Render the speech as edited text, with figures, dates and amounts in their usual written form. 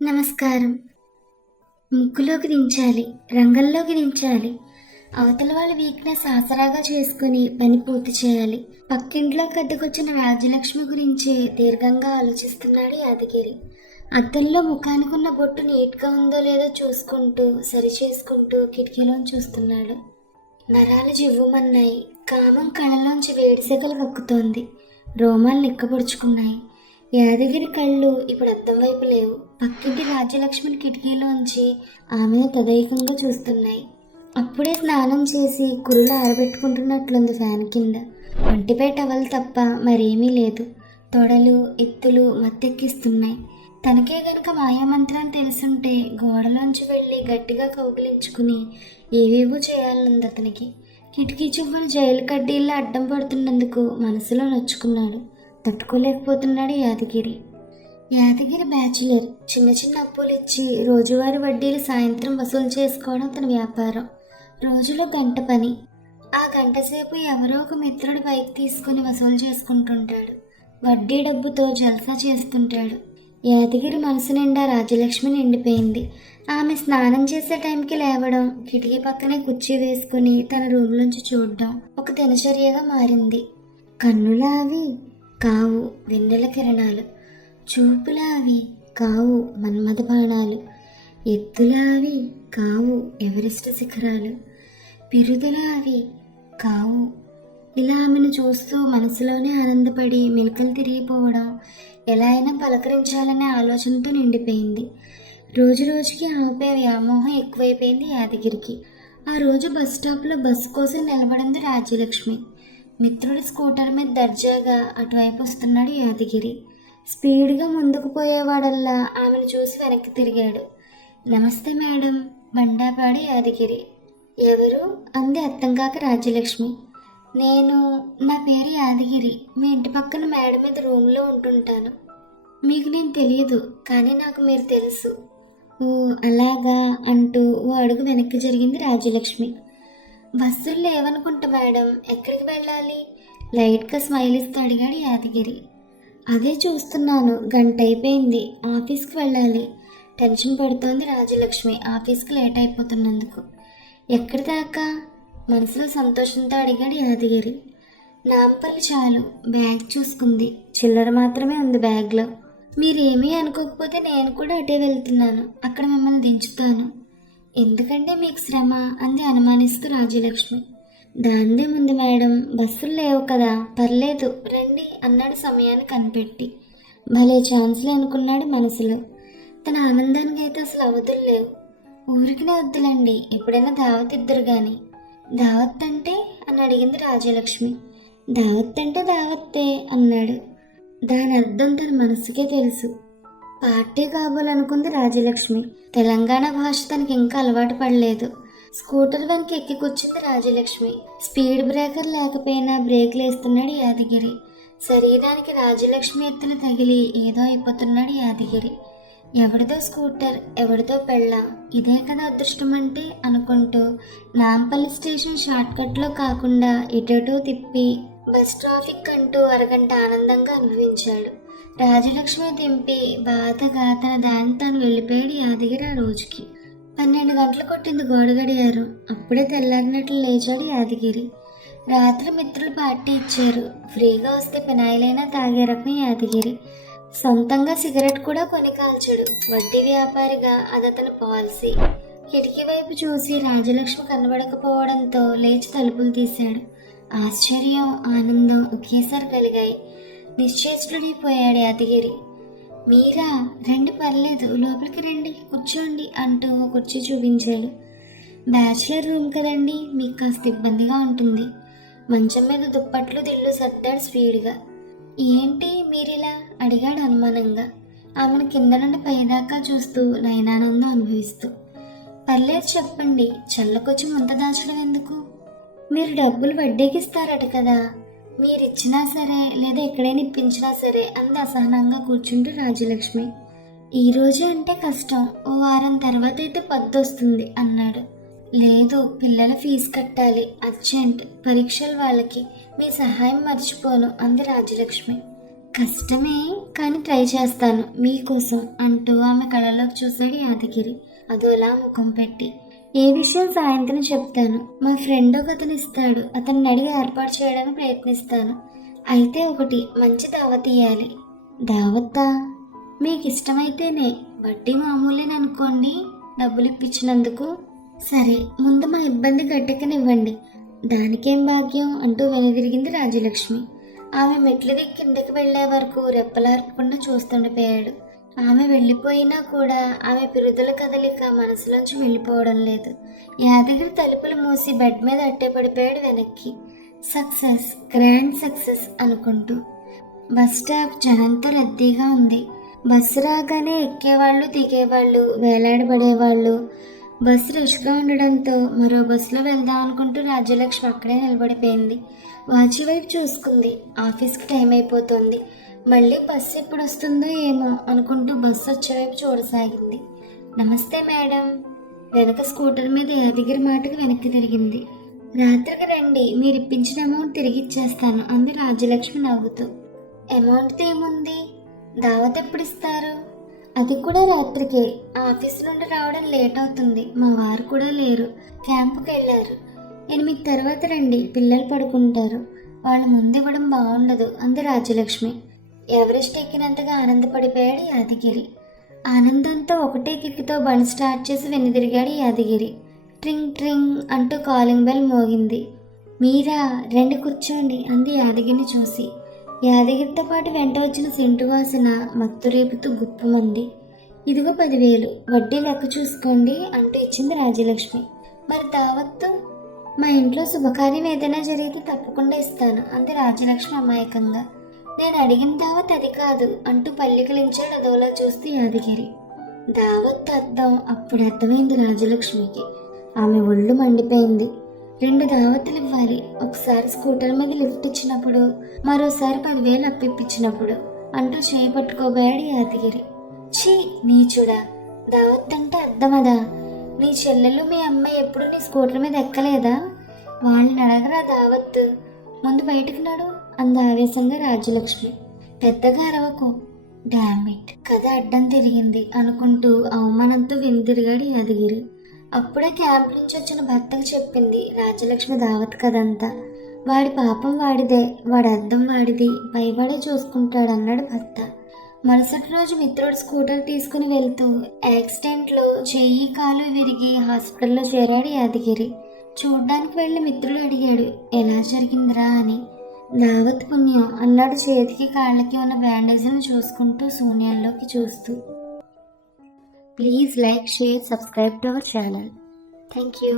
నమస్కారం. ముక్కులోకి దించాలి, రంగంలోకి దించాలి. అవతల వాళ్ళ వీక్నెస్ ఆసరాగా చేసుకుని పని పూర్తి చేయాలి. పక్కింట్లోకి అద్దెకొచ్చిన రాజ్యలక్ష్మి గురించి దీర్ఘంగా ఆలోచిస్తున్నాడు యాదగిరి. అద్దంలో ముఖానికున్న బొట్టు నీట్గా ఉందో లేదో చూసుకుంటూ సరి చేసుకుంటూ కిటికీలోంచి చూస్తున్నాడు. నరాలు జివ్వుమన్నాయి. కామం కళ్ళలోంచి వేడిసెగలు కక్కుతోంది. రోమాలు నిక్కపొడుచుకున్నాయి. యాదగిరి కళ్ళు ఇప్పుడు అద్దం వైపు లేవు. పక్కింటి రాజ్యలక్ష్మిని కిటికీలోంచి ఆమెను తదేకంగా చూస్తున్నాయి. అప్పుడే స్నానం చేసి కురులు ఆరబెట్టుకుంటున్నట్లుంది ఫ్యాన్ కింద. ఒంటిపై టవల్ తప్ప మరేమీ లేదు. తొడలు ఎత్తులు మత్తెక్కిస్తున్నాయి. తనకే గనుక మాయామంత్రం తెలుసుంటే గోడలోంచి వెళ్ళి గట్టిగా కౌగిలించుకుని ఏవేవో చేయాలనుంది అతనికి. కిటికీ చువ్వలు జైలు కడ్డీల్లో అడ్డం పడుతున్నందుకు మనసులో నొచ్చుకున్నాడు. తట్టుకోలేకపోతున్నాడు యాదగిరి. బ్యాచులర్. చిన్న చిన్న అప్పులు ఇచ్చి రోజువారీ వడ్డీలు సాయంత్రం వసూలు చేసుకోవడం తన వ్యాపారం. రోజులో గంట పని. ఆ గంట సేపు ఎవరో ఒక మిత్రుడి బైక్ తీసుకుని వసూలు చేసుకుంటుంటాడు. వడ్డీ డబ్బుతో జల్సా చేస్తుంటాడు. యాదగిరి మనసు నిండా రాజ్యలక్ష్మి నిండిపోయింది. ఆమె స్నానం చేసే టైంకి లేవడం, కిటికీ పక్కనే కుర్చీ వేసుకుని తన రూమ్లోంచి చూడడం ఒక దినచర్యగా మారింది. కన్నులా అవి కావు వెన్నెల కిరణాలు, చూపులా అవి కావు మన్మథ బాణాలు, ఎత్తులా అవి కావు ఎవరెస్ట్ శిఖరాలు, పిరుదులా అవి కావు. ఇలా ఆమెను చూస్తూ మనసులోనే ఆనందపడి మెలకలు తిరిగిపోవడం, ఎలా అయినా పలకరించాలనే ఆలోచనతో నిండిపోయింది. రోజు రోజుకి ఆమెపై వ్యామోహం ఎక్కువైపోయింది యాదగిరికి. ఆ రోజు బస్ స్టాప్లో బస్సు కోసం నిలబడింది రాజ్యలక్ష్మి. మిత్రుడి స్కూటర్ మీద దర్జాగా అటువైపు వస్తున్నాడు యాదగిరి. స్పీడ్గా ముందుకు పోయేవాడల్లా ఆమెను చూసి వెనక్కి తిరిగాడు. నమస్తే మేడం, బండాపాడి యాదగిరి. ఎవరు అంది అర్థం కాక రాజ్యలక్ష్మి. నా పేరు యాదగిరి. మీ ఇంటి పక్కన మేడ మీద రూమ్లో ఉంటుంటాను. మీకు నేను తెలియదు, కానీ నాకు మీరు తెలుసు. ఓ అలాగా అంటూ ఓ అడుగు వెనక్కి జరిగింది రాజ్యలక్ష్మి. బస్సులు లేవనుకుంటా మేడం, ఎక్కడికి వెళ్ళాలి? లైట్గా స్మైల్ ఇస్తూ అడిగాడు యాదగిరి. అదే చూస్తున్నాను, గంట అయిపోయింది, ఆఫీస్కి వెళ్ళాలి. టెన్షన్ పడుతోంది రాజ్యలక్ష్మి ఆఫీస్కి లేట్ అయిపోతున్నందుకు. ఎక్కడి దాకా? మనసులో సంతోషంతో అడిగాడు యాదగిరి. నాంపల్లి చాలు. బ్యాగ్ చూసుకుంది. చిల్లర మాత్రమే ఉంది బ్యాగ్లో. మీరేమీ అనుకోకపోతే నేను కూడా అటే వెళ్తున్నాను. అక్కడ మిమ్మల్ని దించుతాను. ఎందుకంటే మీకు శ్రమ అంది అనుమానిస్తూ రాజ్యలక్ష్మి. దాందే ముందు మేడం, బస్సులు లేవు కదా, పర్లేదు రండి అన్నాడు సమయాన్ని కనిపెట్టి. భలే ఛాన్స్లే అనుకున్నాడు మనసులో. తన ఆనందానికి అయితే అసలు అవధులు లేవు. ఊరికినే వద్దులండి, ఎప్పుడైనా దావత్ ఇద్దరు కానీ. దావత్ అంటే అని అడిగింది రాజ్యలక్ష్మి. దావత్ అంటే దావత్తే అన్నాడు. దాని అర్థం తన మనసుకే తెలుసు. పార్టీ కాబోలనుకుంది రాజ్యలక్ష్మి. తెలంగాణ భాష తనకి ఇంకా అలవాటు పడలేదు. స్కూటర్ వెనక ఎక్కి కూర్చుంది రాజ్యలక్ష్మి. స్పీడ్ బ్రేకర్ లేకపోయినా బ్రేక్లు వేస్తున్నాడు యాదగిరి. శరీరానికి రాజ్యలక్ష్మి ఎత్తులు తగిలి ఏదో అయిపోతున్నాడు యాదగిరి. ఎవరిదో స్కూటర్, ఎవరిదో పెళ్ళాం, ఇదే కదా అదృష్టం అంటే అనుకుంటూ నాంపల్లి స్టేషన్ షార్ట్కట్లో కాకుండా ఎటో తిప్పి బస్ ట్రాఫిక్ అంటూ అరగంట ఆనందంగా అనుభవించాడు. రాజలక్ష్మి దింపి బాధగా తన దాన్ని తాను వెళ్ళిపోయాడు యాదగిరి. ఆ రోజుకి 12 గంటలు కొట్టింది గోడ గడియారం. అప్పుడే తెల్లారినట్లు లేచాడు యాదగిరి. రాత్రి మిత్రులు పార్టీ ఇచ్చారు. ఫ్రీగా వస్తే పినాయిలైనా తాగే రకం యాదగిరి. సొంతంగా సిగరెట్ కూడా కొని కాల్చాడు. వడ్డీ వ్యాపారిగా అదతని పాలసీ. కిటికీ వైపు చూసి రాజలక్ష్మి కనబడకపోవడంతో లేచి తలుపులు తీశాడు. ఆశ్చర్యం, ఆనందం ఒకేసారి కలిగాయి. నిశ్చేష్టుడైపోయాడు యాదగిరి. మీరా, రండి, పర్లేదు, లోపలికి రండి, కూర్చోండి అంటూ కుర్చీ చూపించాడు. బ్యాచులర్ రూమ్ కదండి, మీకు కాస్త ఇబ్బందిగా ఉంటుంది. మంచం మీద దుప్పట్లు దిళ్ళు సర్దాడు స్పీడ్గా. ఏంటి మీరిలా అడిగాడు అనుమానంగా, ఆమెను కింద నుండి పైదాకా చూస్తూ నయనానందం అనుభవిస్తూ. పర్లేదు చెప్పండి, చల్లకొచ్చి ముంత దాచడం ఎందుకు? మీరు డబ్బులు వడ్డీకి ఇస్తారట కదా, మీరిచ్చినా సరే లేదా ఎక్కడైనా ఇప్పించినా సరే అంది అసహనంగా కూర్చుంటూ రాజ్యలక్ష్మి. ఈరోజు అంటే కష్టం, ఓ వారం తర్వాత అయితే పద్దొస్తుంది అన్నాడు. లేదు, పిల్లల ఫీజు కట్టాలి, అర్జెంట్, పరీక్షలు వాళ్ళకి, మీ సహాయం మర్చిపోను అంది రాజ్యలక్ష్మి. కష్టమే, కానీ ట్రై చేస్తాను మీకోసం అంటూ ఆమె కళ్ళలోకి చూసాడు యాదగిరి అదోలా ముఖం పెట్టి. ఏ విషయం సాయంత్రం చెప్తాను. మా ఫ్రెండ్ ఒక అతను ఇస్తాడు, అతన్ని అడిగి ఏర్పాటు చేయడానికి ప్రయత్నిస్తాను. అయితే ఒకటి, మంచి దావత్ ఇయ్యాలి. దావత్తా? మీకు ఇష్టమైతేనే, వడ్డీ మామూలేననుకోండి డబ్బులు ఇప్పించినందుకు. సరే, ముందు మా ఇబ్బంది గట్టెక్కనివ్వండి. దానికేం భాగ్యం అంటూ వెనుదిరిగింది రాజ్యలక్ష్మి. ఆమె మెట్లు దిగి కిందకి వెళ్లే వరకు రెప్పలార్పకుండా చూస్తుండిపోయాడు. ఆమె వెళ్ళిపోయినా కూడా ఆమె పిరుదుల కదలిక మనసులోంచి వెళ్ళిపోవడం లేదు. యాదగిరి తలుపులు మూసి బెడ్ మీద అట్టే పడిపోయాడు వెనక్కి. సక్సెస్, గ్రాండ్ సక్సెస్ అనుకుంటూ. బస్ స్టాప్ జనంతో రద్దీగా ఉంది. బస్సు రాగానే ఎక్కేవాళ్ళు దిగేవాళ్ళు వేలాడబడేవాళ్ళు. బస్సు రష్గా ఉండడంతో మరో బస్సులో వెళ్దాం అనుకుంటూ రాజ్యలక్ష్మి అక్కడే నిలబడిపోయింది. వాచి వైపు చూసుకుంది. ఆఫీస్కి టైం అయిపోతుంది. మళ్ళీ బస్సు ఎప్పుడు వస్తుందో ఏమో అనుకుంటూ బస్సు వచ్చేవైపు చూడసాగింది. నమస్తే మేడం. వెనక స్కూటర్ మీద యాదగిరి మాటకు వెనక్కి తిరిగింది. రాత్రికి రండి, మీరు ఇప్పించిన అమౌంట్ తిరిగి ఇచ్చేస్తాను అంది రాజ్యలక్ష్మి నవ్వుతూ. అమౌంట్తో ఏముంది? దావత్ ఎప్పుడు ఇస్తారు? అది కూడా రాత్రికే. ఆఫీస్ నుండి రావడం లేట్ అవుతుంది. మా వారు కూడా లేరు, క్యాంపుకి వెళ్ళారు. 8 తర్వాత రండి, పిల్లలు పడుకుంటారు. వాళ్ళు ముందు ఇవ్వడం బాగుండదు అంది రాజ్యలక్ష్మి. ఎవరెస్ట్ ఎక్కినంతగా ఆనందపడిపోయాడు యాదగిరి. ఆనందంతో ఒకటే కిక్కితో బండి స్టార్ట్ చేసి వెనుదిరిగాడు యాదగిరి. ట్రింగ్ ట్రింగ్ అంటూ కాలింగ్ బెల్ మోగింది. మీరా, రండి కూర్చోండి అంది యాదగిరిని చూసి. యాదగిరితో పాటు వెంట వచ్చిన సింటు వాసన మత్తు రేపుతూ గుప్పమంది. ఇదిగో 10,000, వడ్డీ లెక్క చూసుకోండి అంటూ ఇచ్చింది రాజ్యలక్ష్మి. మరి దావత్తు? మా ఇంట్లో శుభకార్యం ఏదైనా జరిగితే తప్పకుండా ఇస్తాను అంది రాజ్యలక్ష్మి అమాయకంగా. నేను అడిగిన దావత్ అది కాదు అంటూ పల్లికలించాడు అదోలా చూస్తూ యాదగిరి. దావత్ అర్థం అప్పుడు అర్థమైంది రాజ్యలక్ష్మికి. ఆమె ఒళ్ళు మండిపోయింది. 2 దావత్తులు ఇవ్వాలి. ఒకసారి స్కూటర్ మీద లిఫ్ట్ ఇచ్చినప్పుడు, మరోసారి 10,000 అప్పిప్పించినప్పుడు అంటూ చేయి పట్టుకోబోయాడు యాదగిరి. ఛీ నీచుడా, దావత్ అంటే అర్థమదా? నీ చెల్లెలు మీ అమ్మాయి ఎప్పుడు నీ స్కూటర్ మీద ఎక్కలేదా? వాళ్ళని అడగరా దావత్తు. ముందు బయటకు నడు అంది ఆవేశంగా రాజ్యలక్ష్మి. పెద్దగా అరవకు. డామిట్, కథ అడ్డం తిరిగింది అనుకుంటూ అవమానంతో వెనుదిరిగాడు యాదగిరి. అప్పుడే క్యాంప్ నుంచి వచ్చిన భర్తకు చెప్పింది రాజ్యలక్ష్మి దావత్ కదంతా. వాడి పాపం వాడిదే, వాడి అద్దం వాడిది, పైవాడే చూసుకుంటాడు అన్నాడు భర్త. మరుసటి రోజు మిత్రుడు స్కూటర్ తీసుకుని వెళ్తూ యాక్సిడెంట్లో చెయ్యి కాలు విరిగి హాస్పిటల్లో చేరాడు యాదగిరి. చూడ్డానికి వెళ్ళి మిత్రుడు అడిగాడు, ఎలా జరిగిందిరా అని. దావత్ పుణ్యం అన్నాడు చేతికి కాళ్ళకి ఉన్న బ్యాండేజ్లను చూసుకుంటూ శూన్యంలోకి చూస్తూ. Please like, share, subscribe to our channel. Thank you.